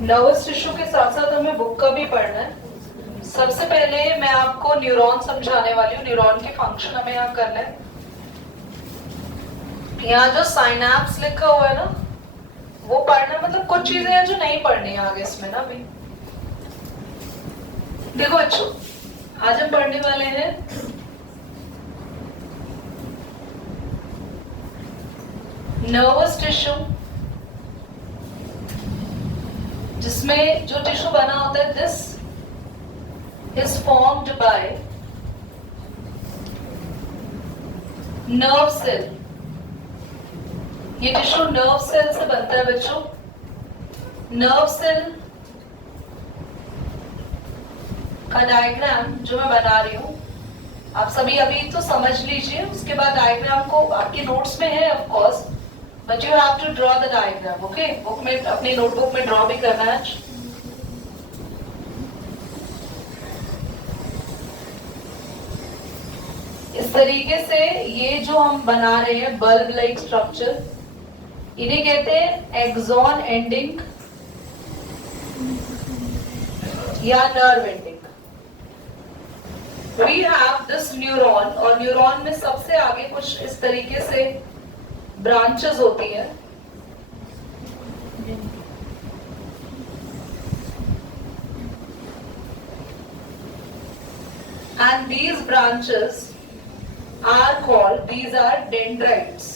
Nervous tissue के साथ साथ हमें बुक का भी पढ़ना है। सबसे पहले मैं आपको न्यूरॉन समझाने वाली हूँ। न्यूरॉन की फंक्शन हमें यहाँ करना है। यहाँ जो साइनैप्स लिखा हुआ है ना, वो पढ़ना, मतलब कुछ चीजें हैं जो नहीं पढ़नी है आगे इसमें ना। अभी देखो बच्चों, आज हम पढ़ने वाले हैं नर्वस टिश्यू, जिसमें जो टिश्यू बना होता है, this is formed by nerve cell. ये टिश्यू नर्व सेल से बनता है बच्चों। नर्व सेल का डायग्राम जो मैं बना रही हूँ, आप सभी अभी तो समझ लीजिए, उसके बाद डायग्राम को आपके नोट्स में है of course, but you have to draw the diagram. Okay, book में, अपनी नोटबुक में ड्रॉ भी करना है। इस तरीके से ये जो हम बना रहे हैं बल्ब लाइक स्ट्रक्चर, इन्हें कहते हैं एक्सॉन एंडिंग या nerve ending. We have this neuron, और न्यूरॉन में सबसे आगे कुछ इस तरीके से ब्रांचेस होती है। And these branches are called, these are dendrites.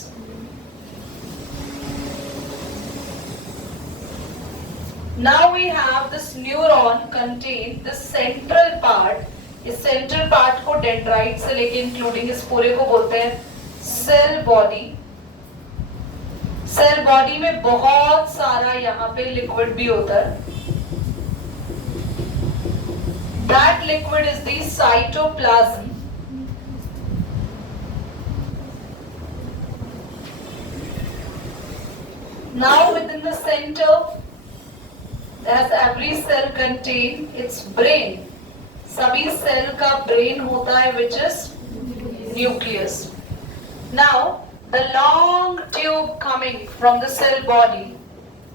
Now we have this neuron contain this central part. इस सेंट्रल पार्ट को डेंड्राइट से लेके इंक्लूडिंग इस पूरे को बोलते हैं सेल बॉडी। सेल बॉडी में बहुत सारा यहाँ पे लिक्विड भी होता है। That liquid is the cytoplasm. Now within the center, as every cell contain its brain. सभी सेल का ब्रेन होता है, which is nucleus. Now the long tube coming from the cell body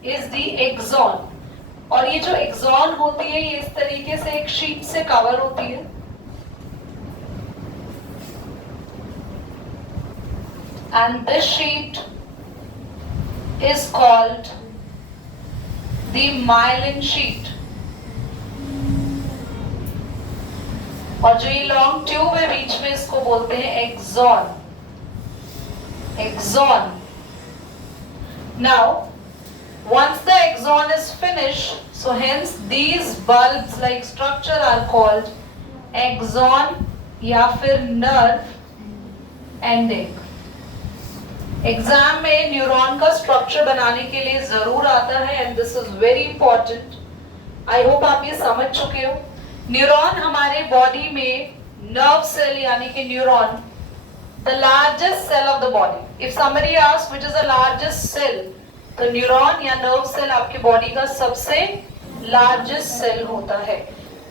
is the axon. और ये जो axon होती है, ये इस तरीके से एक शीट से कवर होती है। And this sheet is called the myelin sheet. और जो ये लॉन्ग ट्यूब है बीच में, इसको बोलते हैं axon. Axon. Now once the axon is finished, so hence these bulbs like structure are called axon या फिर nerve ending। एग्जाम में न्यूरॉन का स्ट्रक्चर बनाने के लिए जरूर आता है, and this is very important. I hope आप ये समझ चुके हो। न्यूरॉन हमारे बॉडी में, नर्व सेल यानी कि neuron, the largest cell of the body. If somebody asks which is the largest cell, तो न्यूरॉन या नर्व सेल आपके बॉडी का सबसे लार्जेस्ट सेल होता है।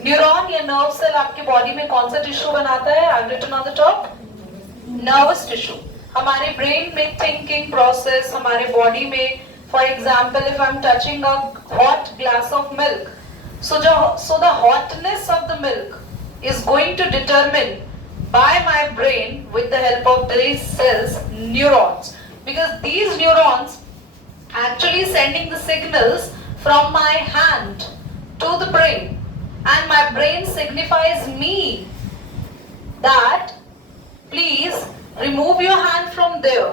न्यूरॉन या नर्व सेल आपके बॉडी में कौन सा टिश्यू बनाता है? I have written on the top, nervous tissue. हमारे ब्रेन में थिंकिंग प्रोसेस, हमारे बॉडी में, for example if I am touching a hot glass of milk, so the hotness of the milk is going to determine by my brain with the help of these cells, neurons, because these neurons actually sending the signals from my hand to the brain, and my brain signifies me that please remove your hand from there.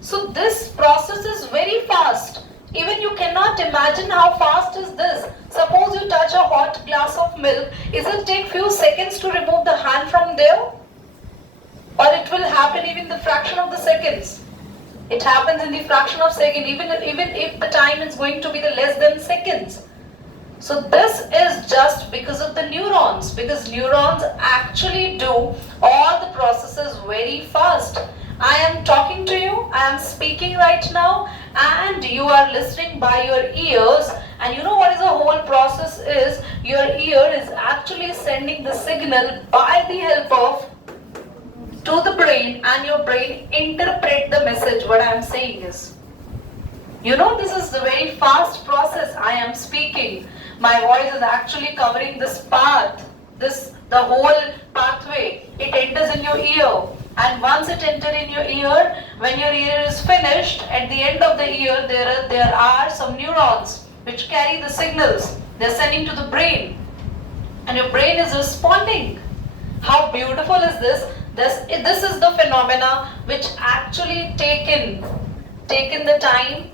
So this process is very fast. Even you cannot imagine how fast is this. Suppose you touch a hot glass of milk, is it take few seconds to remove the hand from there? Or it will happen even the fraction of the seconds. It happens in the fraction of second, even if the time is going to be the less than seconds. So this is just because of the neurons, because neurons actually do all the processes very fast. I am talking to you, I am speaking right now, and you are listening by your ears, and you know what is the whole process is? Your ear is actually sending the signal by the help of to the brain, and your brain interpret the message. What I am saying is, You know, this is the very fast process. I am speaking. My voice is actually covering this path, the whole pathway. It enters in your ear. And once it enters in your ear, when your ear is finished, at the end of the ear, there are some neurons which carry the signals. They're sending to the brain. And your brain is responding. How beautiful is this? This is the phenomena which actually taken the time,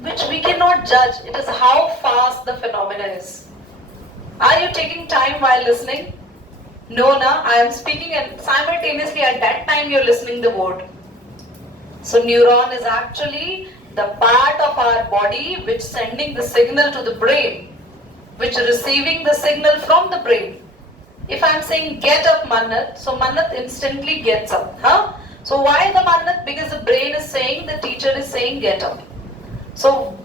which we cannot judge. It is how fast the phenomena is. Are you taking time while listening? No, na? I am speaking and simultaneously at that time you are listening the word. So neuron is actually the part of our body which sending the signal to the brain, which receiving the signal from the brain. If I am saying get up Mannat, so Mannat instantly gets up. Huh? So why the Mannat? Because the brain is saying, the teacher is saying get up. So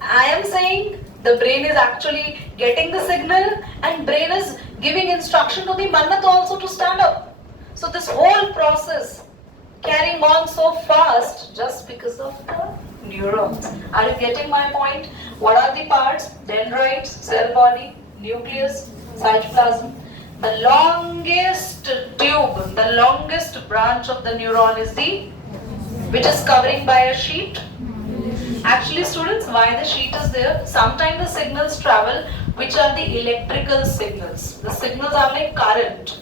I am saying the brain is actually getting the signal and brain is giving instruction to the Mannat also to stand up. So this whole process carrying on so fast just because of the neurons. Are you getting my point? What are the parts? Dendrites, cell body, nucleus, cytoplasm. The longest tube, the longest branch of the neuron is which is covering by a sheet. Actually students, why the sheet is there? Sometimes the signals travel which are the electrical signals. The signals are like current.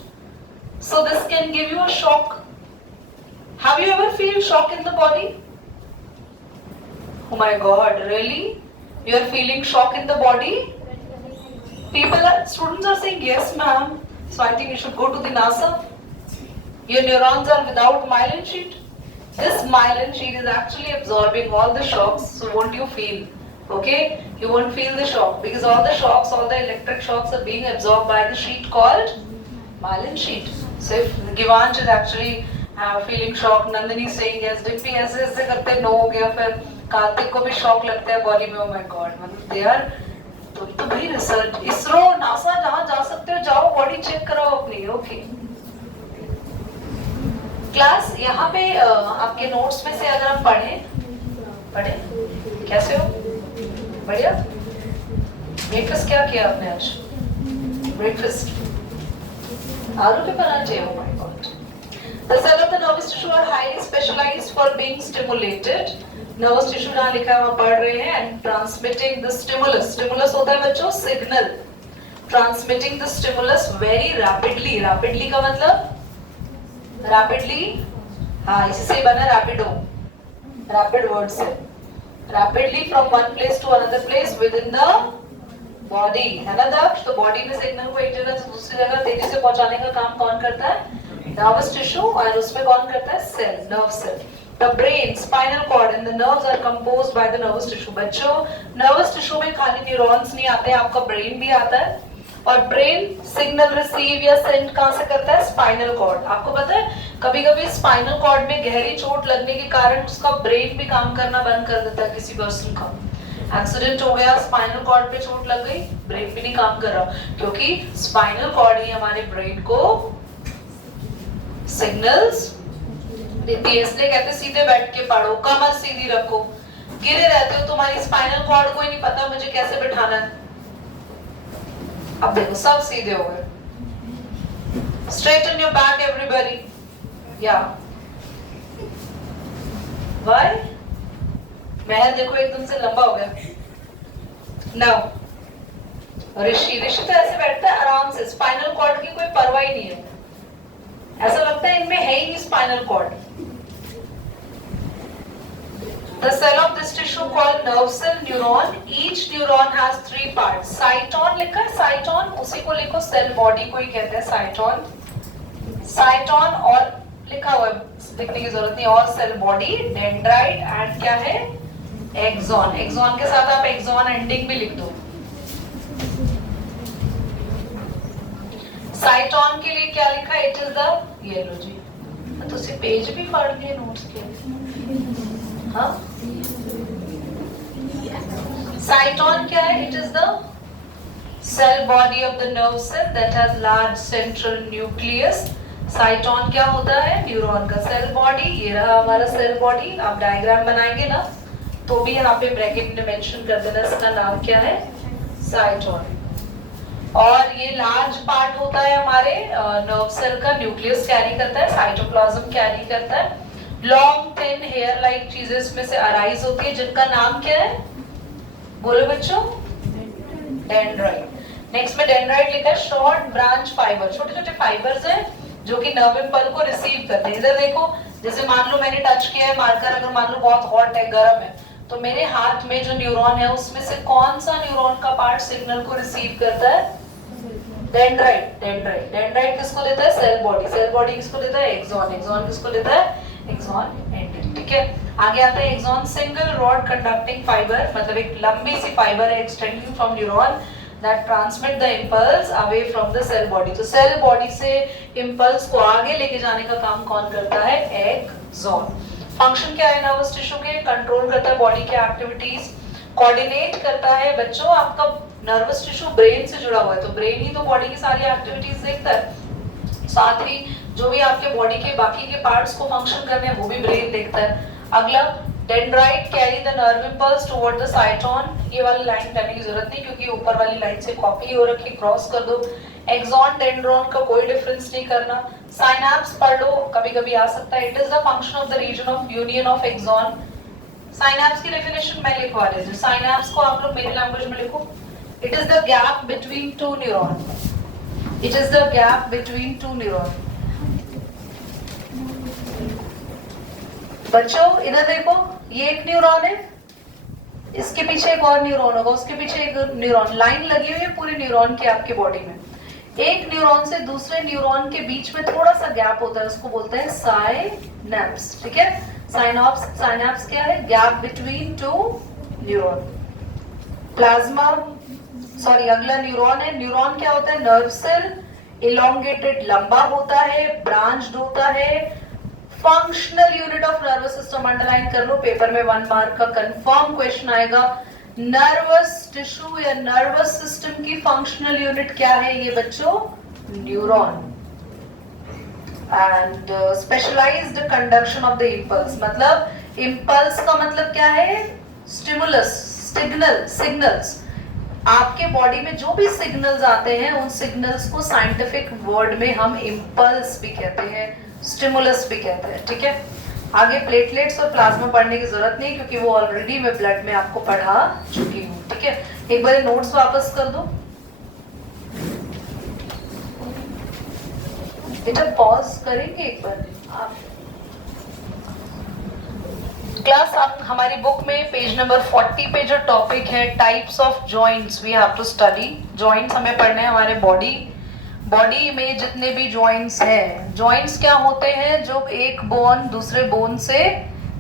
So this can give you a shock. Have you ever feel shock in the body? Oh my God, really? You are feeling shock in the body? Students are saying yes ma'am. So I think you should go to the NASA. Your neurons are without myelin sheet. This myelin sheet is actually absorbing all the shocks, so won't you feel? Okay? You won't feel the shock because all the shocks, all the electric shocks are being absorbed by the sheet called myelin sheet. So if Givansh is actually feeling shock, Nandini is saying yes, Dimpy ऐसे करते no हो गया, फिर कार्तिक को भी shock लगता है body में. Oh my God, मतलब they are तो भाई रिसर्च, इसरो, नासा जहाँ जा सकते हो जाओ, बॉडी चेक कराओ अपनी. ओके क्लास, यहाँ पे आपके नोट्स में से अगर आप पढ़े कैसे हो? बढ़िया. ब्रेकफास्ट क्या किया आपने आज? ब्रेकफास्ट आलू के पराठे. Oh my God. The cells of the nervous tissue are highly specialized for being stimulated. Nervous tissue यहाँ लिखा है, वहाँ पढ़ रहे हैं. And transmitting the stimulus. Stimulus होता है बच्चों signal. Transmitting the stimulus very rapidly. Rapidly का मतलब रैपिडली, हाँ इसी से बना रैपिडो, रैपिड वर्ड से. Rapidly from one place to another place within the body, है ना दक्ष? तो बॉडी में सिग्नल को एक जगह से दूसरी जगह तेजी से पहुंचाने का काम कौन करता है? Nervous tissue. और उसमें कौन करता है? Cell, nerve cell. The brain, spinal cord and the nerves are composed by the nervous tissue. बच्चों, nervous tissue में खाली neurons नहीं आते हैं, आपका brain भी आता है. और brain signal receive या send कहाँ से करता है? Spinal cord. आपको पता है कभी-कभी spinal cord में गहरी चोट लगने के कारण उसका brain भी काम करना बंद कर देता है. किसी person का एक्सीडेंट हो गया, स्पाइनल कॉर्ड पे चोट लग गई, ब्रेन भी नहीं काम कर रहा, क्योंकि स्पाइनल कॉर्ड ही हमारे ब्रेन को सिग्नल्स देती है. इसलिए कहते सीधे बैठ के पढ़ो, कमर सीधी रखो. गिरे रहते हो, तुम्हारी स्पाइनल कॉर्ड को ही नहीं पता मुझे कैसे बिठाना है. अब देखो सब सीधे हो गए. Straighten your back everybody. या व्हाई? महल देखो एकदम से लंबा हो गया. नाउ ऋषि तो ऐसे बैठता है आराम से. स्पाइनल कॉर्ड की कोई परवाह ही नहीं है. ऐसा लगता है इनमें है ही नहीं spinal cord. The cell of this tissue called nerve cell, neuron. Each neuron has 3 parts. Cyton लिखा है, cyton उसी को लिखो, cell body को ही कहते हैं cyton. Cyton और लिखा हुआ है, लिखने की जरूरत नहीं. और cell body, dendrite and क्या है? Axon. Axon के साथ आप axon ending भी लिख दो. साइटोन के लिए क्या लिखा है? इट इज द, ये लो जी, तो उसे पेज भी फाड़ दिए नोट्स के. हाँ, साइटोन क्या है? It is the cell body of the nerve cell that has large central nucleus. Cyton क्या होता है? न्यूरॉन का सेल बॉडी. ये रहा हमारा सेल बॉडी. आप डायग्राम बनाएंगे ना तो भी यहाँ पे ब्रैकेट में मेंशन कर देना, इसका नाम क्या है, साइटोन। और ये लार्ज पार्ट होता है हमारे नर्व सेल का, न्यूक्लियस कैरी करता है, साइटोप्लाज्म कैरी करता है। लॉन्ग थिन हेयर लाइक चीजें इसमें से अराइज होती है, जिनका नाम क्या है, बोलो बच्चों, डेंड्राइट। नेक्स्ट में डेंड्राइट लिखा है, शॉर्ट ब्रांच फाइबर, छोटे छोटे फाइबर्स हैं जो कि नर्व इम्पल्स को रिसीव करते हैं। इधर देखो, जैसे मान लो मैंने टच किया है मार्कर, अगर मान लो बहुत हॉट है, गर्म है, तो मेरे हाथ में जो न्यूरॉन है उसमें से कौन सा न्यूरॉन का पार्ट सिग्नल को रिसीव करता है, डेंड्राइट। डेंड्राइट किसको देता है, सेल बॉडी। सेल बॉडी किसको देता है, एक्सॉन। एक्सॉन किसको देता है, एक्सॉन एंड। ठीक है, आगे आता है axon, single rod conducting fibre, मतलब एक लंबी सी फाइबर है extending from neuron that transmit the impulse away from the cell body। तो सेल बॉडी से impulse को आगे लेके जाने का काम कौन करता है, एक्सॉन। फंक्शन क्या है नर्वस टिश्यू के, कंट्रोल करता है बॉडी के एक्टिविटीज, कोऑर्डिनेट करता है। बच्चों आपका नर्वस टिश्यू ब्रेन से जुड़ा हुआ है, तो ब्रेन ही तो बॉडी की सारी एक्टिविटीज देखता है, साथ ही जो भी आपके बॉडी के बाकी के पार्ट्स को फंक्शन करने हैं वो भी ब्रेन देखता है। अगला, dendrite carry the nerve impulse toward the साइटोन। ये वाली लाइन करने की जरूरत नहीं क्योंकि ऊपर वाली लाइन से कॉपी हो रखी, क्रॉस कर दो। एक्सॉन डेंड्रॉन का कोई डिफरेंस नहीं करना। साइनैप्स पढ़ लो, कभी कभी आ सकता है। It is the function of the region of union of axon. Synapse की डेफिनेशन मैं लिखवा देती हूँ, साइनैप्स को आप लोग मेरी लैंग्वेज में लिखो। It is the gap between two neuron. It is the gap between two neuron. बच्चों इधर देखो, ये एक न्यूरॉन है, इसके पीछे एक और न्यूरॉन होगा, उसके पीछे एक न्यूरॉन, लाइन लगी हुई है पूरे न्यूरॉन की आपके बॉडी में। एक न्यूरॉन से दूसरे न्यूरॉन के बीच में थोड़ा सा गैप होता है, उसको बोलते हैं साइनैप्स। ठीक है, साइनैप्स क्या है, gap between two neuron. Plasma, sorry अगला न्यूरॉन है। न्यूरॉन क्या होता है, नर्व सेल, इलोंगेटेड, लंबा होता है, ब्रांच्ड होता है। Functional unit of nervous system underline कर लो, पेपर में 1 मार्क का कंफर्म क्वेश्चन आएगा। नर्वस टिश्यू या नर्वस सिस्टम की फंक्शनल यूनिट क्या है ये बच्चों, neuron. And specialised conduction of the impulse, मतलब इंपल्स का मतलब क्या है, स्टिमुलस, सिग्नल्स। आपके बॉडी में जो भी सिग्नल्स आते हैं उन सिग्नल्स को साइंटिफिक वर्ड में हम इंपल्स भी कहते हैं, स्टिमुलस भी कहते हैं। ठीक है, आगे प्लेटलेट्स और प्लाज्मा पढ़ने की जरूरत नहीं क्योंकि वो ऑलरेडी मैं ब्लड में आपको पढ़ा चुकी हूँ। ठीक है, एक बार नोट्स वापस कर दो बेटा, पॉज करेंगे एक बार आप। क्लास आप हमारी बुक में पेज नंबर 40 पे जो टॉपिक है types of joints we have to study. Joints हमें पढ़ने हैं हमारे बॉडी में जितने भी जॉइंट्स हैं। जॉइंट्स क्या होते हैं, जो एक बोन दूसरे बोन से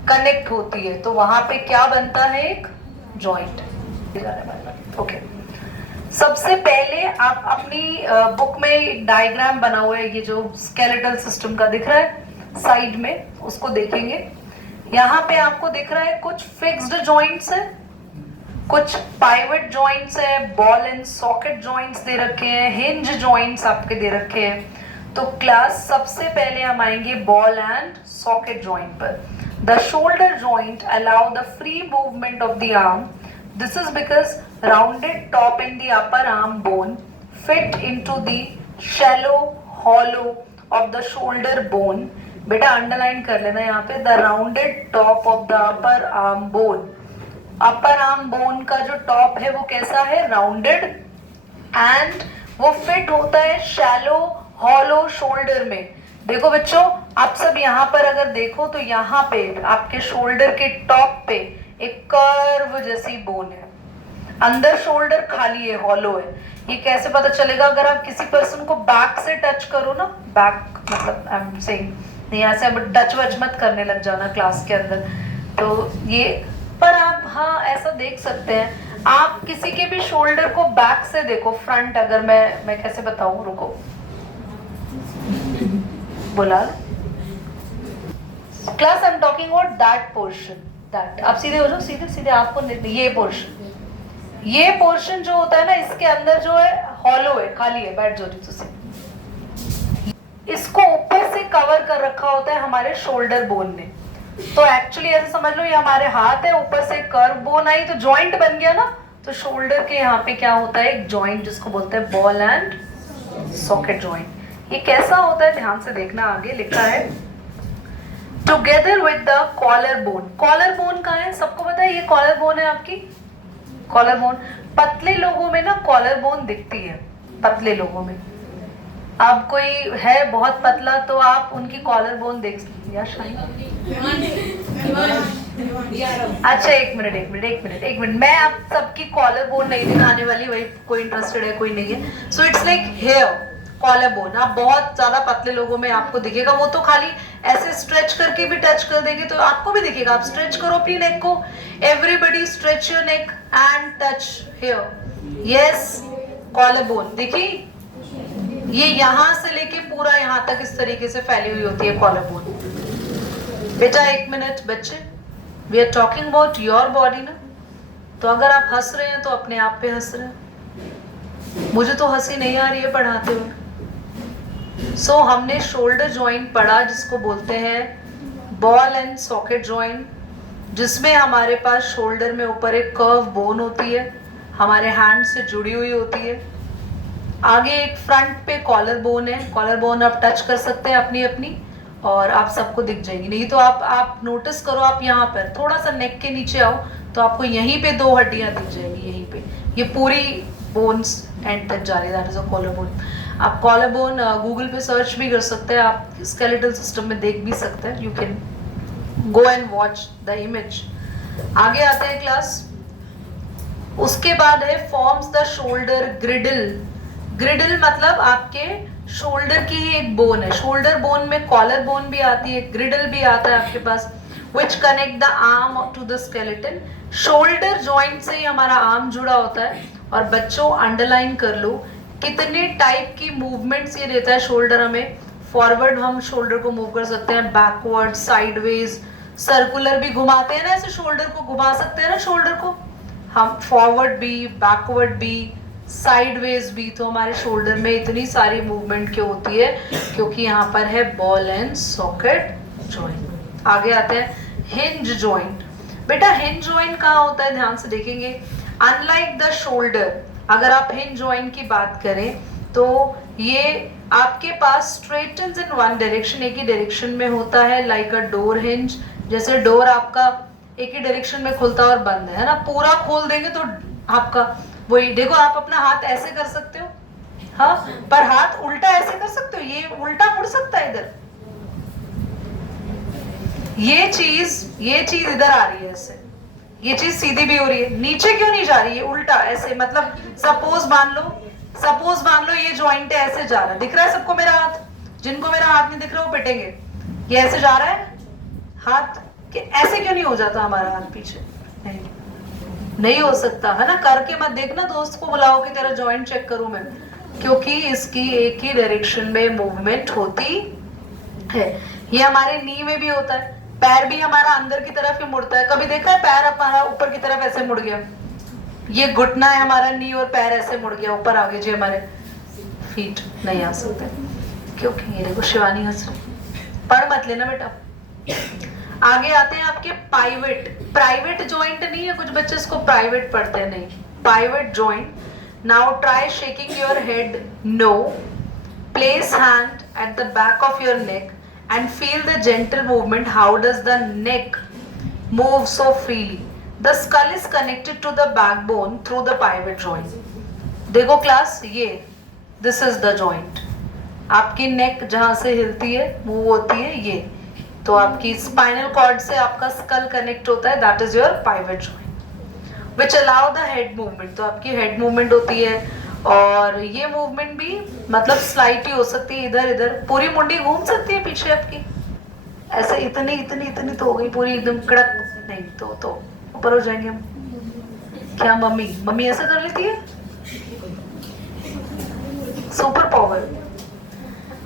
कनेक्ट होती है तो वहां पे क्या बनता है, एक जॉइंट। ओके, सबसे पहले आप अपनी बुक में डायग्राम बना हुआ है, ये जो स्केलेटल सिस्टम का दिख रहा है साइड में, उसको देखेंगे। यहाँ पे आपको दिख रहा है कुछ फिक्स्ड जॉइंट्स है, कुछ पाइवट जॉइंट्स है, बॉल एंड सॉकेट जॉइंट्स दे रखे हैं, हिंज जॉइंट्स आपके दे रखे हैं। तो क्लास सबसे पहले हम आएंगे बॉल एंड सॉकेट जॉइंट पर। The shoulder joint allow the free movement of the arm. This is because rounded top in the upper arm bone fit into the shallow hollow of the shoulder bone. बेटा underline कर लेना यहाँ पे, the rounded top of the upper arm bone. Upper arm bone का जो top है वो कैसा है, राउंडेड, एंड वो फिट होता है शैलो हॉलो शोल्डर में। देखो बच्चों, आप सब यहाँ पर अगर देखो तो यहाँ पे आपके शोल्डर के टॉप पे एक कर्व जैसी बोन है, अंदर शोल्डर खाली है, हॉलो है। ये कैसे पता चलेगा, अगर आप किसी पर्सन को बैक से टच करो ना, बैक मतलब आई एम सेइंग नहीं, ऐसे अब टच वच मत करने लग जाना क्लास के अंदर, तो ये पर आप हाँ ऐसा देख सकते हैं। आप किसी के भी शोल्डर को बैक से देखो, फ्रंट अगर मैं कैसे बताऊं, रुको बोला class, I am talking about that portion, that. आप सीधे हो जाओ, सीधे आपको ये पोर्शन जो होता है ना, इसके अंदर जो है हॉलो है, खाली है, बैठ जाओ जी। इसको ऊपर से कवर कर रखा होता है हमारे शोल्डर बोन ने। तो एक्चुअली ऐसे समझ लो ये हमारे हाथ है, ऊपर से कर्व बोन आई तो जॉइंट बन गया ना, तो शोल्डर के यहाँ पे क्या होता है, एक जॉइंट जिसको बोलते हैं बॉल एंड सॉकेट जॉइंट। ये कैसा होता है ध्यान से देखना, आगे लिखा है together with the collar bone. Collar bone कहाँ है, सबको पता है ये कॉलर बोन है आपकी, कॉलर बोन। पतले लोगों में ना कॉलर बोन दिखती है, पतले लोगों में। अब कोई है बहुत पतला तो आप उनकी कॉलर बोन देख या शायद, अच्छा एक मिनट, मैं आप सबकी कॉलर बोन नहीं दिखाने वाली, वही कोई इंटरेस्टेड है कोई नहीं है। So it's like here collar bone. आप बहुत ज्यादा पतले लोगों में आपको दिखेगा, वो तो खाली ऐसे स्ट्रेच करके भी टच कर देंगे तो आपको भी दिखेगा। आप स्ट्रेच करो अपनी नेक को, everybody stretch your neck and touch here, yes collar bone देखी, ये यहां से लेके पूरा यहां तक इस तरीके से फैली हुई होती है कॉलर बोन। बेटा एक मिनट बच्चे, we are talking about your body ना, तो अगर आप हंस रहे हैं तो अपने आप पे हंस रहे हैं, मुझे तो हंसी नहीं आ रही है पढ़ाते हुए। सो हमने शोल्डर जॉइंट पढ़ा जिसको बोलते हैं बॉल एंड सॉकेट जॉइंट, जिसमें हमारे पास शोल्डर में ऊपर एक कर्व बोन होती है, हमारे हैंड से जुड़ी हुई होती है। आगे एक फ्रंट पे कॉलर बोन है, कॉलर बोन आप टच कर सकते हैं अपनी अपनी और आप सबको दिख जाएंगी। नहीं तो आप नोटिस करो, आप यहाँ पर थोड़ा सा नेक के नीचे आओ तो आपको यहीं पे दो हड्डियां दिख जाएंगी, यहीं पे ये पूरी बोन्स एंड तक जा रही है, that is a collar bone. आप कॉलर बोन गूगल पे सर्च भी कर सकते हैं, आप स्केलेटल सिस्टम में देख भी सकते हैं, you can go and watch the image. आगे आते हैं क्लास, उसके बाद है फॉर्म्स द शोल्डर ग्रिडल। ग्रिडल मतलब आपके शोल्डर की ही एक बोन है, शोल्डर बोन में कॉलर बोन भी आती है, ग्रिडल भी आता है आपके पास, which connect the arm to the skeleton। Shoulder joint से ही हमारा आर्म जुड़ा होता है। और बच्चों अंडरलाइन कर लो कितने टाइप की मूवमेंट्स ये देता है शोल्डर हमें। फॉरवर्ड हम शोल्डर को मूव कर सकते हैं, बैकवर्ड, साइडवेज, सर्कुलर भी घुमाते हैं ना, ऐसे शोल्डर को घुमा सकते हैं ना शोल्डर को हम, फॉरवर्ड भी, बैकवर्ड भी, साइडवेज भी। तो हमारे शोल्डर में इतनी सारी मूवमेंट क्यों होती है, क्योंकि यहाँ पर है बॉल एंड सॉकेट जॉइंट। आगे आते हैं हिंज जॉइंट। बेटा हिंज जॉइंट कहाँ होता है, ध्यान से देखेंगे। अनलाइक द शोल्डर, अगर आप हिंज जॉइंट की बात करें तो ये आपके पास स्ट्रेटन्स इन वन डायरेक्शन, एक ही डायरेक्शन में होता है, लाइक अ डोर हिंज। जैसे डोर आपका एक ही डायरेक्शन में खुलता और बंद है ना, पूरा खोल देंगे तो आपका वही, देखो आप अपना हाथ ऐसे कर सकते हो, हाँ, पर हाथ उल्टा ऐसे कर सकते हो, ये उल्टा मुड़ सकता है इधर, ये चीज इधर आ रही है ऐसे, ये चीज सीधी भी हो रही है, नीचे क्यों नहीं जा रही है, उल्टा ऐसे। मतलब सपोज मान लो ये जॉइंट है, ऐसे जा रहा है, दिख रहा है सबको मेरा हाथ, जिनको मेरा हाथ नहीं दिख रहा वो पिटेंगे, ये ऐसे जा रहा है हाथ, कि ऐसे क्यों नहीं हो जाता हमारा हाथ पीछे, नहीं हो सकता है ना। करके मत देखना, दोस्त को बुलाओ कि तेरा जॉइंट चेक करूं मैं, क्योंकि इसकी एक ही डायरेक्शन में मूवमेंट होती है। ये हमारे नी में भी होता है, पैर भी हमारा अंदर की तरफ ही मुड़ता है। कभी देखा है पैर हमारा ऊपर की तरफ ऐसे मुड़ गया, ये घुटना है हमारा, नी और पैर ऐसे मुड़ गया ऊपर, आगे जी हमारे फीट नहीं आ सकते, क्योंकि ये देखो शिवानी हंस रही, पढ़ मत लेना बेटा। आगे आते हैं आपके पाइवेट। प्राइवेट जॉइंट नहीं है, कुछ बच्चे इसको प्राइवेट पढ़ते हैं, नहीं, pivot joint. Now try shaking your head, no, place hand at the back of your neck and feel the gentle movement. How does the neck move so freely? The skull is connected to the backbone through the pivot joint. देखो class, ये this is the joint. आपकी नेक जहां से हिलती है, move होती है, ये तो आपकी स्पाइनल कॉर्ड से आपका स्कल कनेक्ट होता है, that is your pivot joint, which allow the head movement। तो आपकी हेड मूवमेंट होती है, और ये मूवमेंट भी मतलब स्लाइट ही हो सकती है, इधर इधर, पूरी मुंडी घूम सकती है पीछे आपकी, ऐसे इतनी इतनी इतनी तो हो गई पूरी एकदम कड़क, नहीं तो ऊपर हो जाएंगे हम। क्या मम्मी ऐसा कर लेती है, सुपर पावर।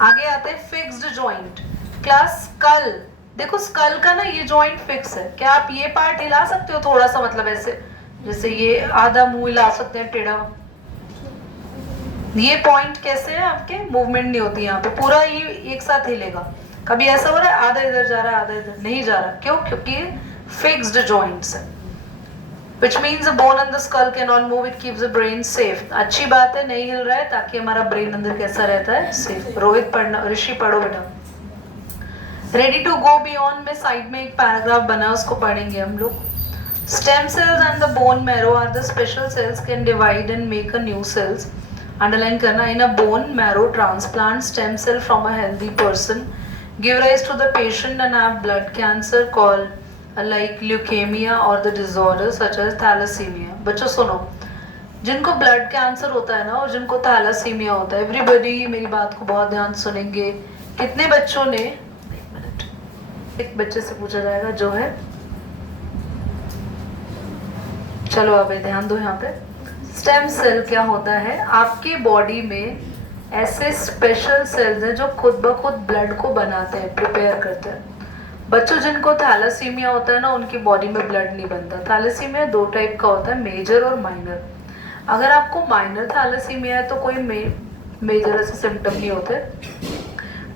आगे आते हैं फिक्स्ड जॉइंट। क्लास स्कल, देखो स्कल का ना ये जॉइंट फिक्स है, क्या आप ये पार्ट हिला सकते हो थोड़ा सा, मतलब ऐसे जैसे ये आधा मुंह हिला सकते हैं टेढ़ा, ये पॉइंट कैसे है आपके, मूवमेंट नहीं होती यहाँ पे, पूरा ये एक साथ हिलेगा, कभी ऐसा हो रहा है आधा इधर जा रहा है आधा इधर नहीं जा रहा, क्यों? क्योंकि फिक्स्ड जॉइंट्स है, which means the bone and the skull cannot move, it keeps the brain safe. अच्छी बात है नहीं हिल रहा है ताकि हमारा ब्रेन अंदर कैसा रहता है, सेफ। रोहित पढ़ना, ऋषि पढ़ो बेटा। रेडी टू गो बियॉन्ड में साइड में एक पैराग्राफ बना, उसको पढ़ेंगे हम लोग। Stem cells and the bone marrow are the special cells can divide and make a new cells. Underline करना, in a bone marrow transplant stem cell from a healthy person give rise to the patient and have blood cancer called like leukaemia और the disorder such as thalassaemia. बच्चों सुनो, जिनको blood cancer होता है ना और जिनको थैलेसीमिया होता है, एवरीबॉडी मेरी बात को बहुत ध्यान सुनेंगे। कितने बच्चों ने, एक बच्चे से पूछा जाएगा जो है, चलो अब ध्यान दो यहाँ पे। स्टेम सेल क्या होता है? आपके बॉडी में ऐसे स्पेशल सेल्स हैं जो खुद ब खुद ब्लड को बनाते हैं, प्रिपेयर करते हैं। बच्चों जिनको थैलेसीमिया होता है ना, उनकी बॉडी में ब्लड नहीं बनता। थैलेसीमिया दो टाइप का होता है, मेजर और माइनर। अगर आपको माइनर थैलेसीमिया है तो कोई मेजर ऐसे सिम्टम नहीं होते,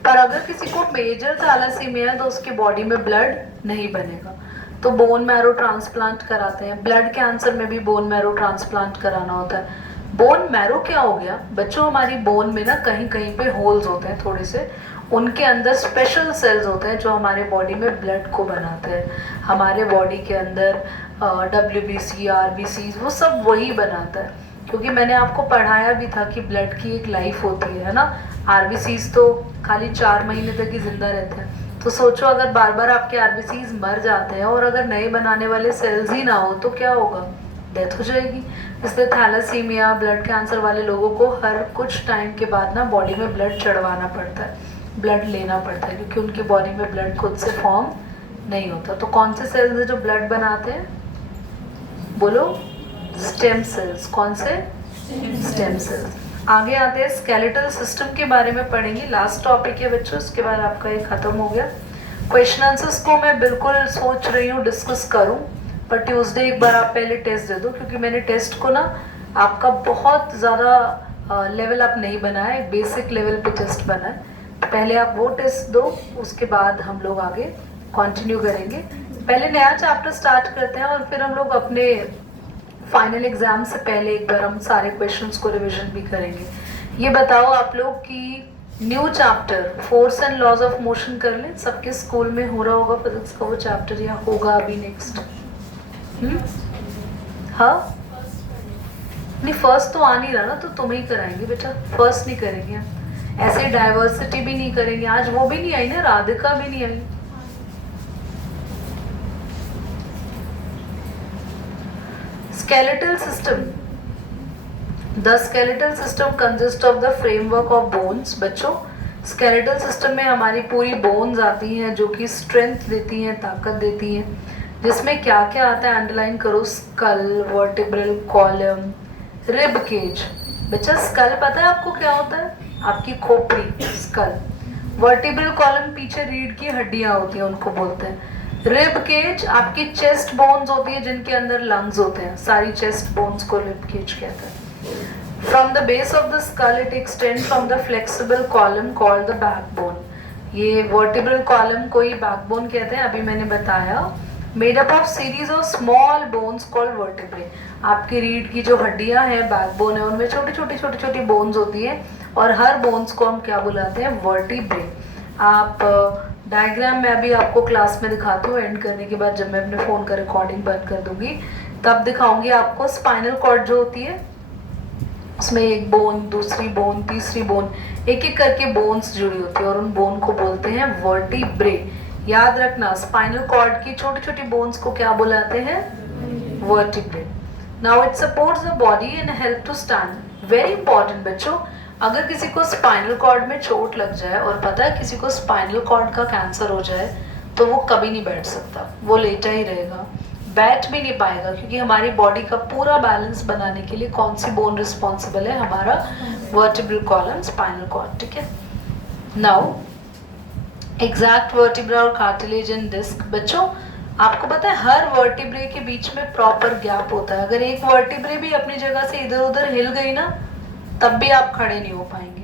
पर अगर किसी को मेजर थैलेसीमिया है तो उसकी बॉडी में ब्लड नहीं बनेगा, तो बोन मैरो ट्रांसप्लांट कराते हैं। ब्लड कैंसर में भी बोन मैरो ट्रांसप्लांट कराना होता है। बोन मैरो क्या हो गया बच्चों? हमारी बोन में ना कहीं कहीं पे होल्स होते हैं थोड़े से, उनके अंदर स्पेशल सेल्स होते हैं जो हमारे बॉडी में ब्लड को बनाते हैं। हमारे बॉडी के अंदर WBC, RBC वो सब वही बनाता है, क्योंकि मैंने आपको पढ़ाया भी था कि ब्लड की एक लाइफ होती है ना। RBCs तो खाली 4 महीने तक ही जिंदा रहते हैं, तो सोचो अगर बार बार आपके RBCs मर जाते हैं और अगर नए बनाने वाले सेल्स ही ना हो तो क्या होगा? डेथ हो जाएगी। इसलिए थैलेसीमिया, ब्लड कैंसर वाले लोगों को हर कुछ टाइम के बाद ना बॉडी में ब्लड चढ़वाना पड़ता है, ब्लड लेना पड़ता है, क्योंकि उनकी बॉडी में ब्लड खुद से फॉर्म नहीं होता। तो कौन से सेल्स है जो ब्लड बनाते हैं? बोलो, स्टेम सेल्स। कौन से? Stem cells. आगे आते हैं स्केलेटल सिस्टम के बारे में पढ़ेंगे, लास्ट टॉपिक है बच्चों, उसके बाद आपका ये खत्म हो गया। क्वेश्चन आंसर्स को मैं बिल्कुल सोच रही हूँ डिस्कस करूँ, पर ट्यूसडे एक बार आप पहले टेस्ट दे दो, क्योंकि मैंने टेस्ट को ना आपका बहुत ज़्यादा लेवल अप नहीं बनाया, एक बेसिक लेवल पे टेस्ट बना है। पहले आप वो टेस्ट दो, उसके बाद हम लोग आगे कंटिन्यू करेंगे। पहले नया चैप्टर स्टार्ट करते हैं और फिर हम लोग अपने फाइनल एग्जाम से पहले एक बार हम सारे क्वेश्चंस को रिवीजन भी करेंगे। ये बताओ आप लोग कि new chapter force and laws of motion कर लें? सबके स्कूल में हो रहा होगा फिजिक्स का वो चैप्टर, या होगा अभी नेक्स्ट? हाँ नहीं, फर्स्ट तो आ नहीं रहा ना, तो तुम्हें ही कराएंगे बेटा, फर्स्ट नहीं करेंगे हम। ऐसे डाइवर्सिटी भी नहीं करेंगे, आज वो भी नहीं आई ना, राधिका भी नहीं आई। Skeletal system. The skeletal system consists of the framework of bones. बच्चों, skeletal system में हमारी पूरी bones आती हैं जो कि strength देती हैं, ताकत देती हैं, जिसमें क्या क्या आता है अंडरलाइन करो। skull, vertebral column, rib cage। बच्चा skull पता है आपको क्या होता है? आपकी खोपड़ी, skull। vertebral column पीछे रीढ़ की हड्डियां होती हैं, उनको बोलते हैं। रिब केज आपकी चेस्ट बोन्स होती है जिनके अंदर लंग्स होते हैं, सारी चेस्ट बोन्स को रिब केज कहते हैं। From the base of the skull it extend from the flexible column called the backbone. ये वर्टिब्रल कॉलम को ही बैकबोन कहते हैं, अभी मैंने बताया। Made up of series of small bones called vertebrae. आपकी रीढ़ की जो हड्डियां हैं, बैकबोन है, उनमें छोटी छोटी बोन्स होती हैं और हर बोन्स को हम क्या बुलाते हैं? वर्टिब्रे। आप डायग्राम में अभी आपको क्लास में दिखाती हूँ, एंड करने के बाद जब मैं अपने फ़ोन का रिकॉर्डिंग बंद कर दूंगी तब दिखाऊंगी आपको। स्पाइनल कॉर्ड जो होती है उसमें एक बोन, दूसरी बोन, तीसरी बोन, एक एक करके बोन्स जुड़ी होती है और उन बोन को बोलते हैं वर्टिब्रे। याद रखना, स्पाइनल कॉर्ड की छोटी छोटी बोन्स को क्या बुलाते हैं? Vertebrae. Now it supports the body and help to stand. Very important बच्चों, अगर किसी को स्पाइनल कॉर्ड में चोट लग जाए और पता है किसी को स्पाइनल कॉर्ड का कैंसर हो जाए तो वो कभी नहीं बैठ सकता, वो लेटा ही रहेगा, बैठ भी नहीं पाएगा, क्योंकि हमारी बॉडी का पूरा बैलेंस बनाने के लिए कौन सी बोन रिस्पॉन्सिबल है? हमारा वर्टिब्रल कॉलम, स्पाइनल कॉर्ड। ठीक है। नाउ एग्जैक्ट वर्टिब्रा और कार्टिलेज एंड डिस्क। बच्चों आपको पता है हर वर्टिब्रे के बीच में प्रॉपर गैप होता है। अगर एक वर्टिब्रे भी अपनी जगह से इधर उधर हिल गई ना, तब भी आप खड़े नहीं हो पाएंगे।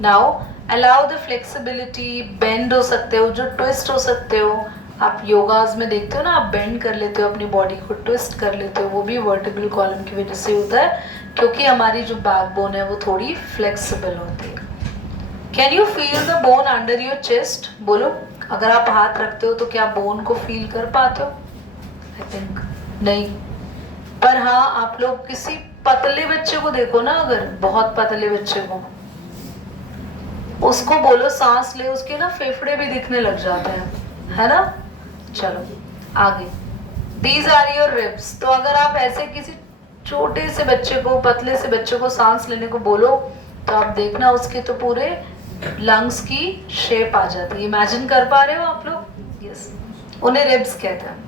Now allow the flexibility, bend हो सकते हो, जो ट्विस्ट हो सकते हो। आप योगाज में देखते हो ना, आप बेंड कर लेते हो अपनी बॉडी को, ट्विस्ट कर लेते हो, वो भी वर्टिब्रल कॉलम की वजह से होता है, क्योंकि हमारी जो बैकबोन है वो थोड़ी फ्लेक्सिबल होती है। Can you feel the bone under your chest? बोलो, अगर आप हाथ रखते हो तो क्या बोन को फील कर पाते हो? आई थिंक नहीं। पर हाँ, आप लोग किसी पतले बच्चे को देखो ना, अगर बहुत पतले बच्चे को, उसको बोलो सांस ले, उसके ना फेफड़े भी दिखने लग जाते हैं, है ना। चलो आगे, दीज आर योर रिब्स। तो अगर आप ऐसे किसी छोटे से बच्चे को, पतले से बच्चे को सांस लेने को बोलो, तो आप देखना उसके तो पूरे लंग्स की शेप आ जाती है। इमेजिन कर पा रहे हो आप लोग? यस, उन्हें रिब्स कहते हैं।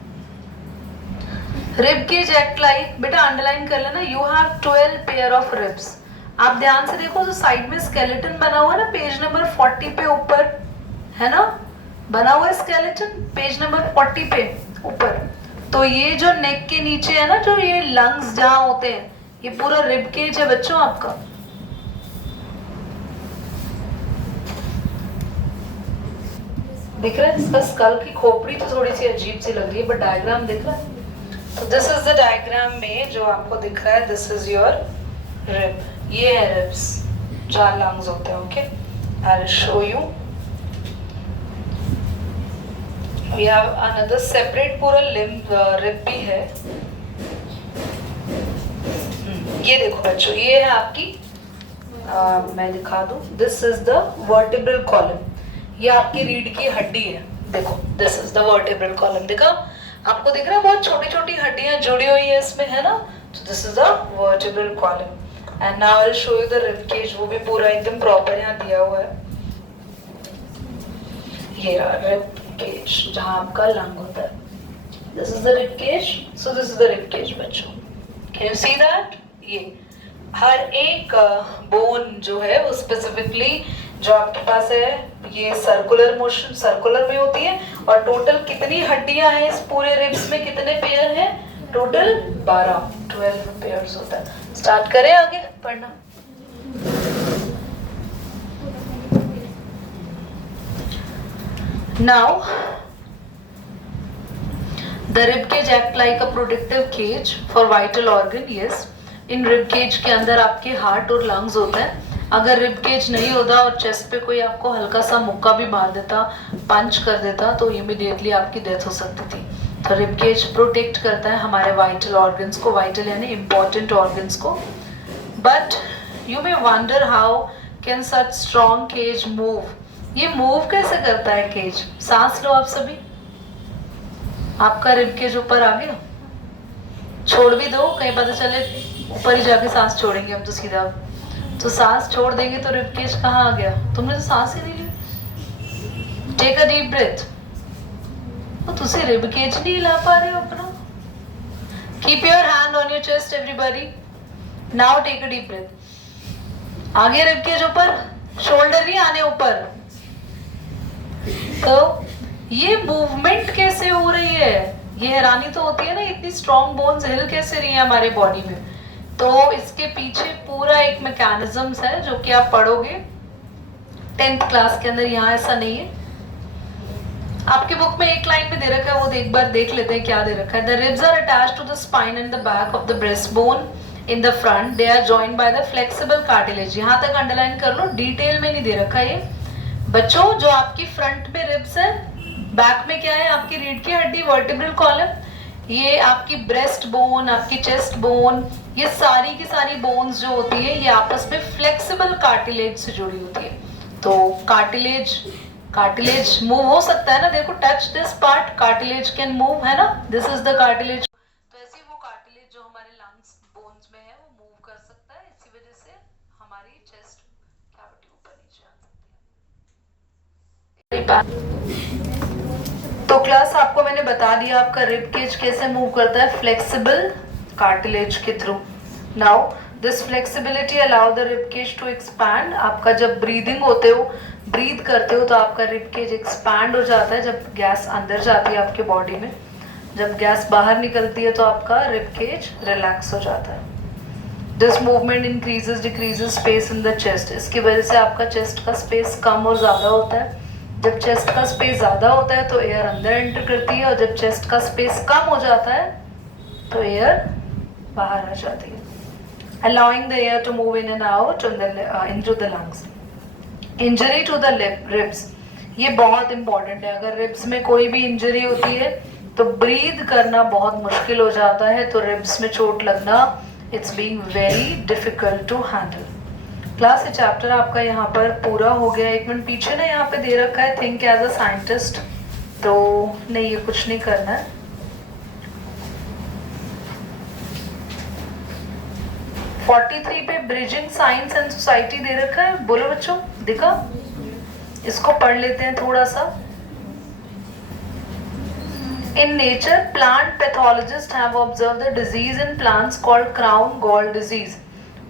रिब केज एक्ट लाइक, बेटा अंडरलाइन कर लेना, you have 12 pair of ribs. आप ध्यान से देखो, जो साइड में स्केलेटन बना हुआ है ना, पेज नंबर 40 पे ऊपर, है ना, बना हुआ है स्केलेटन पेज नंबर 40 पे ऊपर। तो ये जो नेक के नीचे है ना, जो ये लंग्स जहां होते हैं, ये पूरा रिब केज है बच्चों आपका। दिख रहा है? इसका स्कल की खोपड़ी तो थोड़ी सी अजीब सी लग रही है, बट डायग्राम दिख रहा है। तो दिस इज द डायग्राम में जो आपको दिख रहा है, दिस इज योर रिब। ये है रिब्स, 4 लंग्स होते हैं। Okay, I will show you. We have another separate पूरा लिम्ब रिब भी है। ये देखो बच्चों, ये है आपकी मैं दिखा दूं, this is the vertebral column. ये आपकी रीढ़ की हड्डी है। देखो, this is the vertebral column. देखा आपको, दिख रहा है बहुत छोटी छोटी हड्डियां जुड़ी हुई है इसमें, है ना। तो this is the vertebral column. And now I will show you the rib cage. वो भी पूरा एकदम प्रॉपर यहाँ दिया हुआ है। ये रिब केज जहाँ आपका लंग होता है, this is the rib cage. So this is the rib cage बच्चों, कैन यू सी दैट? ये हर एक बोन जो है वो स्पेसिफिकली जो आपके पास है, ये सर्कुलर मोशन, सर्कुलर में होती है। और टोटल कितनी हड्डियां हैं इस पूरे रिब्स में? कितने पेयर हैं टोटल? 12 पेयर्स होता है। स्टार्ट करें आगे पढ़ना। Now the rib cage act like a protective cage for vital organ. Yes, इन रिब केज के अंदर आपके हार्ट और लंग्स होते हैं। अगर रिब केज नहीं होता और चेस्ट पे कोई आपको हल्का सा मुक्का भी मार देता, पंच कर देता, तो इमीडिएटली आपकी डेथ हो सकती थी। तो रिब केज प्रोटेक्ट करता है हमारे वाइटल ऑर्गन्स को, वाइटल यानी इंपॉर्टेंट ऑर्गन्स को। But you may wonder how can such strong cage move. ये मूव कैसे करता है केज? सांस लो आप सभी। आपका रिब केज ऊपर आ गया, छोड़ भी दो, कहीं पता चले ऊपर ही जाके सांस छोड़ेंगे हम तो सीधा। तो सांस छोड़ देंगे तो रिब केज कहाँ आ गया? तुमने तो सांस ही नहीं ली। Take a deep breath. तो तुसी रिब केज नहीं हिला पा रहे हो अपना। Keep your hand on your chest everybody. Now take a deep breath. आगे रिब केज ऊपर, शोल्डर नहीं आने ऊपर। तो ये मूवमेंट कैसे हो रही है? ये हैरानी तो होती है ना, इतनी स्ट्रॉन्ग बोन्स हिल कैसे रही है हमारे बॉडी में? तो इसके पीछे पूरा एक मैकेनिज्म्स है जो कि आप पढ़ोगे 10th क्लास के अंदर। यहाँ ऐसा नहीं है। आपके बुक में एक लाइन में दे रखा है, वो एक बार देख लेते हैं क्या दे रखा है। The ribs are attached to the spine and the back of the breast bone in the front. They are joined by the flexible cartilage. यहाँ तक अंडरलाइन कर लो, डिटेल में नहीं दे रखा ये बच्चों। जो आपकी फ्रंट में रिब्स है, बैक में क्या है? आपकी रीढ़ की हड्डी, वर्टिब्रल कॉलम। ये आपकी ब्रेस्ट बोन, आपकी चेस्ट बोन, ये सारी की सारी बोन्स जो होती है, ये आपस में फ्लेक्सिबल कार्टिलेज से जुड़ी होती है। तो कार्टिलेज मूव हो सकता है ना। देखो, touch this part, cartilage can move, है ना। This is the cartilage. तो ऐसे वो कार्टिलेज जो हमारे लंग्स बोन्स में है वो मूव कर सकता है। इसी वजह से हमारी चेस्ट कैविटी ऊपर नीचे आ सकती है। तो क्लास आपको मैंने बता दिया आपका रिब केज कैसे मूव करता है, फ्लेक्सिबल कार्टिलेज के through. Now this flexibility allow the rib cage to expand. आपका जब ब्रीदिंग होते हो, ब्रीद करते हो, तो आपका रिब केज एक्सपैंड हो जाता है जब गैस अंदर जाती है आपके बॉडी में। जब गैस बाहर निकलती है तो आपका रिब केज रिलैक्स हो जाता है। This movement increases decreases space in the chest, इसकी वजह से आपका चेस्ट का स्पेस कम और ज़्यादा होता है। जब चेस्ट का स्पेस ज़्यादा होता है तो एयर अंदर एंटर करती है, और जब चेस्ट का स्पेस कम हो जाता है तो एयर बाहर आ जाती है, allowing the air to move in and out into the lungs. Injury to the ribs, ये बहुत इंपॉर्टेंट है। अगर रिब्स में कोई भी इंजरी होती है तो ब्रीद करना बहुत मुश्किल हो जाता है, तो रिब्स में चोट लगना it's being very difficult to handle. Class ये चैप्टर आपका यहाँ पर पूरा हो गया। एक मिनट पीछे ना यहाँ पे दे रखा है थिंक एज अ साइंटिस्ट, तो नहीं ये कुछ नहीं करना है। फोर्टी 43 पे ब्रिजिंग साइंस एंड सोसाइटी दे रखा है, बोलो बच्चों दिखा, इसको पढ़ लेते हैं थोड़ा सा। In nature, plant pathologists have observed the disease in plants called crown gall disease.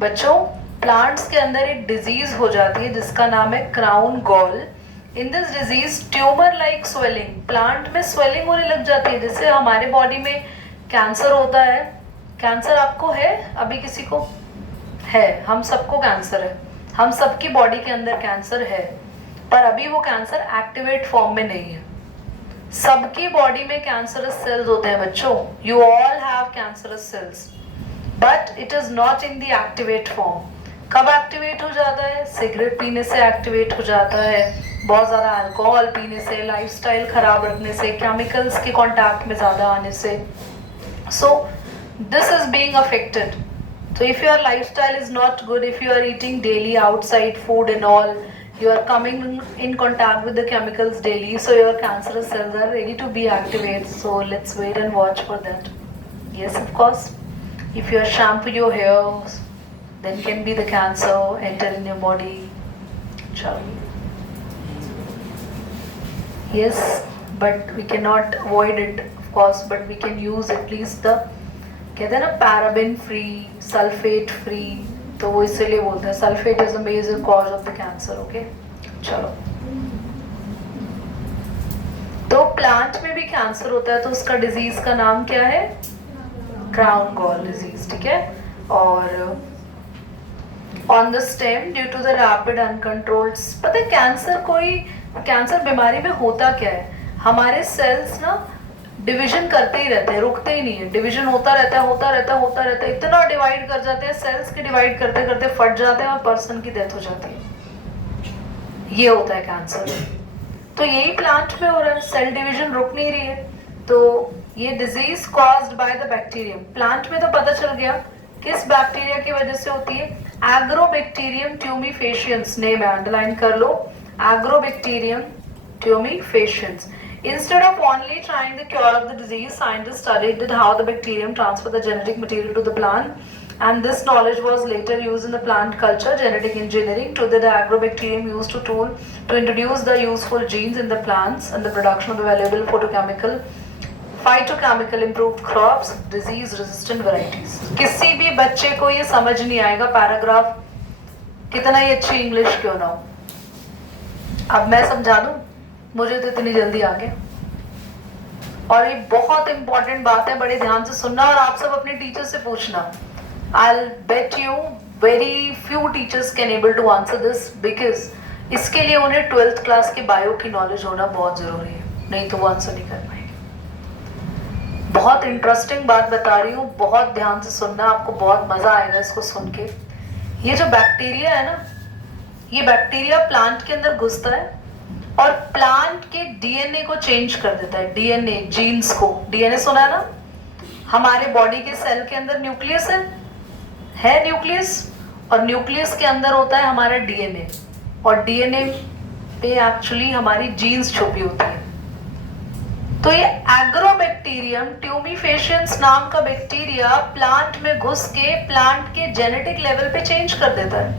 बच्चों प्लांट्स के अंदर एक डिजीज हो जाती है जिसका नाम है crown gall. In this disease tumour like swelling, plant में स्वेलिंग होने लग जाती है, जिससे हमारे बॉडी में कैंसर होता है। कैंसर आपको है? अभी किसी को है? हम सबको कैंसर है, हम सबकी बॉडी के अंदर कैंसर है, पर अभी वो कैंसर एक्टिवेट फॉर्म में नहीं है। सबकी बॉडी में कैंसरस सेल्स होते हैं बच्चों, you all have cancerous cells, but it is not in the activate form. कब एक्टिवेट हो जाता है? सिगरेट पीने से एक्टिवेट हो जाता है, बहुत ज़्यादा अल्कोहल पीने से, लाइफस्टाइल खराब रखने से, केमिकल्स के कांटेक्ट में ज़्यादा आने से। सो this is being affected. So if your lifestyle is not good, if you are eating daily outside food and all, you are coming in contact with the chemicals daily, so your cancerous cells are ready to be activated. So let's wait and watch for that. Yes, of course. If you shampoo your hair, then can be the cancer enter in your body. Shall we? Yes, but we cannot avoid it, of course, but we can use at least the, कहते हैं ना paraben free, sulphate free, तो वो इसीलिए बोलते हैं sulphate is a major cause of the cancer. Okay चलो, तो प्लांट में भी कैंसर होता है तो उसका डिजीज का नाम क्या है? क्राउन गॉल डिजीज, ठीक है। और on the stem due to the rapid uncontrolled, पता है कैंसर बीमारी में होता क्या है? हमारे सेल्स ना डिवीजन करते ही रहते हैं, रुकते ही नहीं है, डिवीजन होता रहता है, इतना डिवाइड कर जाते हैं, सेल्स के डिवाइड करते करते फट जाते हैं और पर्सन की डेथ हो जाती है। ये होता है कैंसर। तो यही प्लांट में हो रहा है, सेल डिवीजन रुक नहीं रही है, तो ये disease caused by the bacterium. Plant में तो पता चल गया किस बैक्टीरिया की वजह से होती है, एग्रोबैक्टीरियम ट्यूमीफेशियंस, नेम है अंडरलाइन कर लो, Agrobacterium tumefaciens. Instead of only trying the cure of the disease, scientists studied how the bacterium transfer the genetic material to the plant, and this knowledge was later used in the plant culture, genetic engineering. Today, the agrobacterium used to introduce the useful genes in the plants and the production of the valuable phytochemical improved crops, disease-resistant varieties. किसी भी बच्चे को ये समझ नहीं आएगा paragraph, कितना ही अच्छी इंग्लिश क्यों ना हो। अब मैं समझा दूं, मुझे तो इतनी जल्दी आ गया। और ये बहुत इंपॉर्टेंट बात है, बड़े ध्यान से सुनना और आप सब अपने टीचर से पूछना। I'll bet you very few teachers can able to answer this, because इसके लिए उन्हें 12th क्लास के बायो की नॉलेज होना बहुत जरूरी है, नहीं तो वो आंसर नहीं कर पाएंगे। बहुत इंटरेस्टिंग बात बता रही हूँ, बहुत ध्यान से सुनना, आपको बहुत मजा आएगा इसको सुन के। ये जो बैक्टीरिया है ना, ये बैक्टीरिया प्लांट के अंदर घुसता है और प्लांट के डीएनए को चेंज कर देता है, डीएनए जीन्स को। डीएनए सुना है ना? हमारे बॉडी के सेल के अंदर न्यूक्लियस है न्यूक्लियस, और न्यूक्लियस के अंदर होता है हमारा डीएनए, और डीएनए पे एक्चुअली हमारी जीन्स छुपी होती है। तो ये एग्रोबैक्टीरियम ट्यूमीफेशियंस नाम का बैक्टीरिया प्लांट में घुस के प्लांट के जेनेटिक लेवल पे चेंज कर देता है,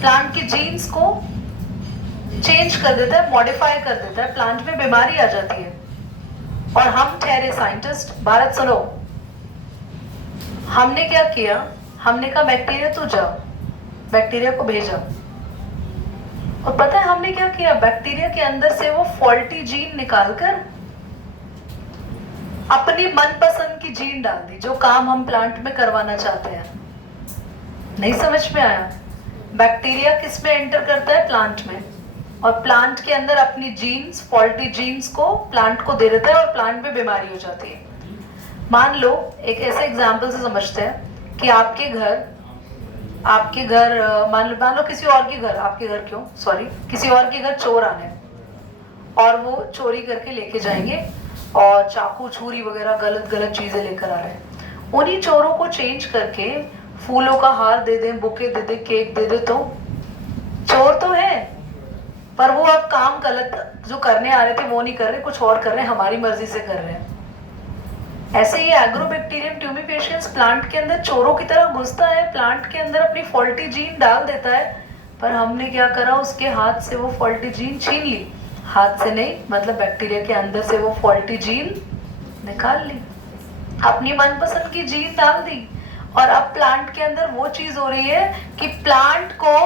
प्लांट की जीन्स को चेंज कर देता है, मॉडिफाई कर देता है, प्लांट में बीमारी आ जाती है। और हम ठहरे साइंटिस्ट, भारत सुनो, हमने क्या किया? हमने कहा बैक्टीरिया तू जा, बैक्टीरिया को भेजा। और पता है हमने क्या किया? बैक्टीरिया के अंदर से वो फॉल्टी जीन निकालकर अपनी मनपसंद की जीन डाल दी, जो काम हम प्लांट में करवाना चाहते हैं। नहीं समझ में आया? बैक्टीरिया किस में एंटर करता है? प्लांट में, और प्लांट के अंदर अपनी जीन्स, फॉल्टी जीन्स को प्लांट को दे देता है और प्लांट में बीमारी हो जाती है। मान लो एक ऐसे एग्जाम्पल से समझते हैं कि आपके घर मान लो किसी और के घर, आपके घर क्यों, सॉरी, किसी और के घर चोर आने और वो चोरी करके लेके जाएंगे और चाकू छुरी वगैरह गलत गलत चीजें लेकर आ रहे हैं। उन्हीं चोरों को चेंज करके फूलों का हार दे दें, बुके दे दें, केक दे दे, तो चोर तो है, पर वो अब काम गलत जो करने आ रहे थे वो नहीं कर रहे, कुछ और कर रहे हैं, हमारी मर्जी से कर रहे हैं। ऐसे ही एग्रोबैक्टीरियम ट्यूमिफेशियंस प्लांट के अंदर चोरों की तरह घुसता है, प्लांट के अंदर अपनी फॉल्टी जीन डाल देता है, पर हमने क्या करा, उसके हाथ से वो फॉल्टी जीन छीन ली। हाथ से नहीं, मतलब बैक्टीरिया के अंदर से वो फॉल्टी जीन निकाल ली, अपनी मनपसंद की जीन डाल दी, और अब प्लांट के अंदर वो चीज हो रही है कि प्लांट को,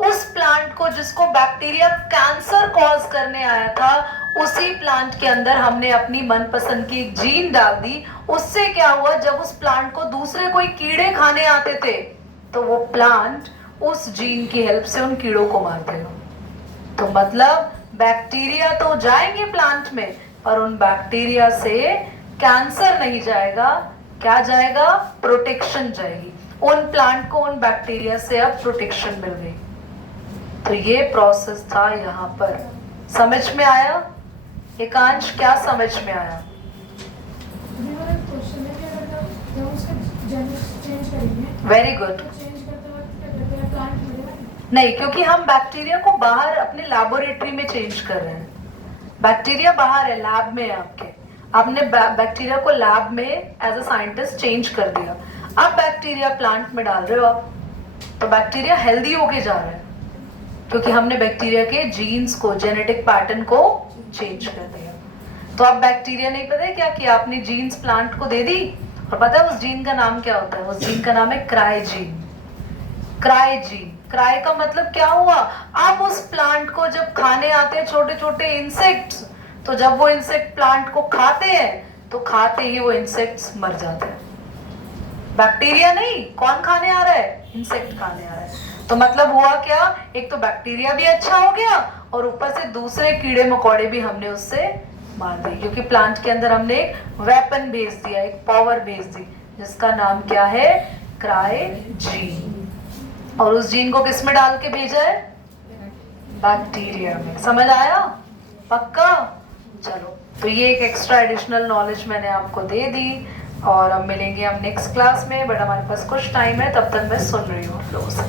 उस प्लांट को जिसको बैक्टीरिया कैंसर कॉज करने आया था, उसी प्लांट के अंदर हमने अपनी मनपसंद की जीन डाल दी। उससे क्या हुआ, जब उस प्लांट को दूसरे कोई कीड़े खाने आते थे तो वो प्लांट उस जीन की हेल्प से उन कीड़ों को मार देगा। तो मतलब बैक्टीरिया तो जाएंगे प्लांट में, पर उन बैक्टीरिया से कैंसर नहीं जाएगा, क्या जाएगा, प्रोटेक्शन जाएगी। उन प्लांट को उन बैक्टीरिया से अब प्रोटेक्शन मिल गई। तो ये प्रोसेस था यहाँ पर, समझ में आया? एकांश क्या समझ में आया? Very good. नहीं, क्योंकि हम बैक्टीरिया को बाहर अपने लैबोरेटरी में चेंज कर रहे हैं। बैक्टीरिया बाहर है, लैब में है आपने बैक्टीरिया को लैब में एज अ साइंटिस्ट चेंज कर दिया। अब बैक्टीरिया प्लांट में डाल रहे हो आप, तो बैक्टीरिया हेल्दी होके जा रहा है, क्योंकि हमने बैक्टीरिया के जीन्स को, जेनेटिक पैटर्न को चेंज कर दिया। तो अब बैक्टीरिया नहीं पता है क्या किया, आपने जीन्स प्लांट को दे दी, और पता है उस जीन का नाम क्या होता है? उस जीन का नाम है क्राइजीन। क्राइजीन, क्राई का मतलब क्या हुआ, अब उस प्लांट को जब खाने आते हैं छोटे छोटे इंसेक्ट्स, तो जब वो इंसेक्ट प्लांट को खाते हैं तो खाते ही वो इंसेक्ट्स मर जाते हैं। बैक्टीरिया नहीं, कौन खाने आ रहा है? इंसेक्ट खाने आ रहा है। तो मतलब हुआ क्या, एक तो बैक्टीरिया भी अच्छा हो गया और ऊपर से दूसरे कीड़े मकोड़े भी हमने उससे मार दिए, क्योंकि प्लांट के अंदर हमने एक वेपन भेज दिया, एक पावर भेज दी, जिसका नाम क्या है? क्राइजीन। और उस जीन को किस में डाल के भेजा है? बैक्टीरिया में। समझ आया? पक्का? चलो, तो ये एक एक्स्ट्रा एडिशनल नॉलेज मैंने आपको दे दी, और अब मिलेंगे हम नेक्स्ट क्लास में, बट हमारे पास कुछ टाइम है, तब तक मैं सुन रही हूँ आप लोगों से।